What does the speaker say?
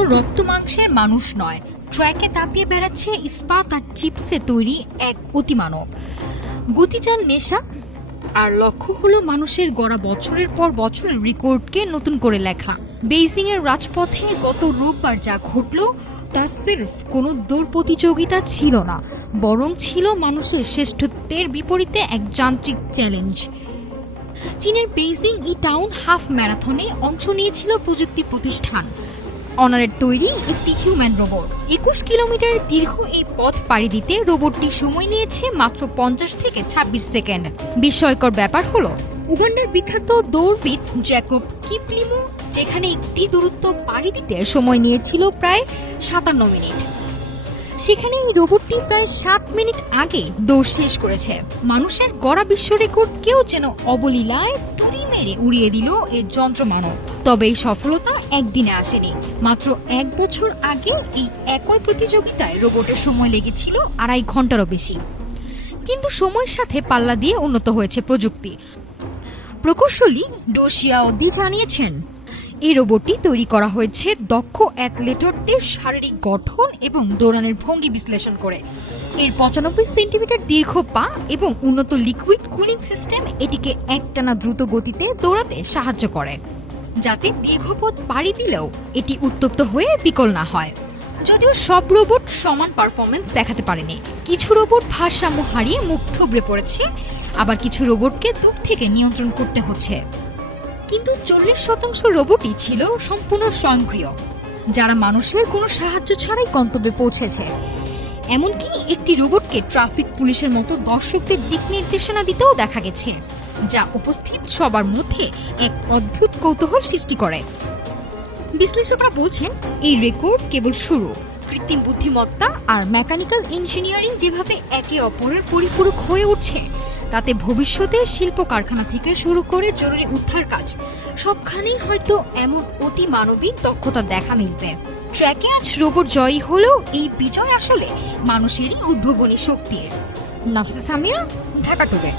কোনো রক্ত মাংসের মানুষ নয়, ট্র্যাকে তাপিয়ে বেড়াচ্ছে ইস্পাত আর চিপসে তৈরি এক অতিমানব। গতিযান নেশা আর লক্ষ্য হলো মানুষের গড়া বছরের পর বছরের রেকর্ডকে নতুন করে লেখা। বেইজিং এর রাজপথে গত রোববার যা ঘটল তা সির্ফ কোনো দৌড় প্রতিযোগিতা ছিল না, বরং ছিল মানুষের শ্রেষ্ঠত্বের বিপরীতে এক যান্ত্রিক চ্যালেঞ্জ। চীনের বেইজিং টাউন হাফ ম্যারাথনে অংশ নিয়েছিল প্রযুক্তি প্রতিষ্ঠান অনারের তৈরি একটি হিউম্যান রোবট। 21 কিলোমিটার দীর্ঘ এই পথ পাড়ি দিতে রোবটটি সময় নিয়েছে মাত্র 50 থেকে 26 সেকেন্ড। বিস্ময়কর ব্যাপার হলো উগান্ডার বিখ্যাত দৌড়বিদ জ্যাকব কিপলিমো যেখানে একটি দূরত্ব পাড়ি দিতে সময় নিয়েছিল প্রায় 57 মিনিট, সেখানে এই রোবটটি প্রায় 7 মিনিট আগে দৌড় শেষ করেছে। মানুষের গড়া বিশ্ব রেকর্ডকেও যেন অবলীলায় তুড়ি মেরে উড়িয়ে দিল এই যন্ত্রমানব। তবে এই সফলতা একদিনে আসেনি। মাত্র 1 বছর আগে এই একই প্রতিযোগিতায় রোবটের সময় লেগেছিল 2.5 ঘন্টারও বেশি। কিন্তু সময়ের সাথে পাল্লা দিয়ে উন্নত হয়েছে প্রযুক্তি। প্রকৌশলী ডোশিয়াওদি জানিয়েছেন, এই রোবটটি তৈরি করা হয়েছে দক্ষ অ্যাথলেটদের শারীরিক গঠন এবং দৌড়ানোর ভঙ্গি বিশ্লেষণ করে। এর 95 সেন্টিমিটার দীর্ঘ পা এবং উন্নত লিকুইড কুলিং সিস্টেম এটিকে একটানা দ্রুত গতিতে দৌড়াতে সাহায্য করে, যাতে দীর্ঘপথ পাড়ি দিলেও এটি উত্তপ্ত হয়ে বিকল না হয়। যদিও সব রোবট সমান পারফরমেন্স দেখাতে পারেনি। কিছু রোবট ভারসাম্য হারিয়ে মুখ থুবড়ে পড়েছে, আবার কিছু রোবটকে দূর থেকে নিয়ন্ত্রণ করতে হচ্ছে। কিন্তু 40% রোবটই ছিল সম্পূর্ণ স্বয়ংক্রিয়, যারা মানুষের কোনো সাহায্য ছাড়াই গন্তব্যে পৌঁছেছে। এমনকি একটি রোবটকে ট্রাফিক পুলিশের মতো দর্শকদের দিক নির্দেশনা দিতেও দেখা গেছে, যা উপস্থিত সবার মধ্যে এক অদ্ভুত কৌতূহল সৃষ্টি করে। বিশ্লেষকরা বলছেন, এই রেকর্ড কেবল শুরু। কৃত্রিম বুদ্ধিমত্তা আর মেকানিক্যাল ইঞ্জিনিয়ারিং যেভাবে একে অপরের পরিপূরক হয়ে উঠছে, তাতে ভবিষ্যতে শিল্প কারখানা থেকে শুরু করে জরুরি উদ্ধার কাজ সবখানেই হয়তো এমন অতি মানবিক দক্ষতা দেখা মিলবে। ট্র্যাকে আজ রোবট জয়ী হলেও এই বিজয় আসলে মানুষেরই উদ্ভাবনী শক্তির। নাফিসা সামিয়া, ঢাকা টুডে।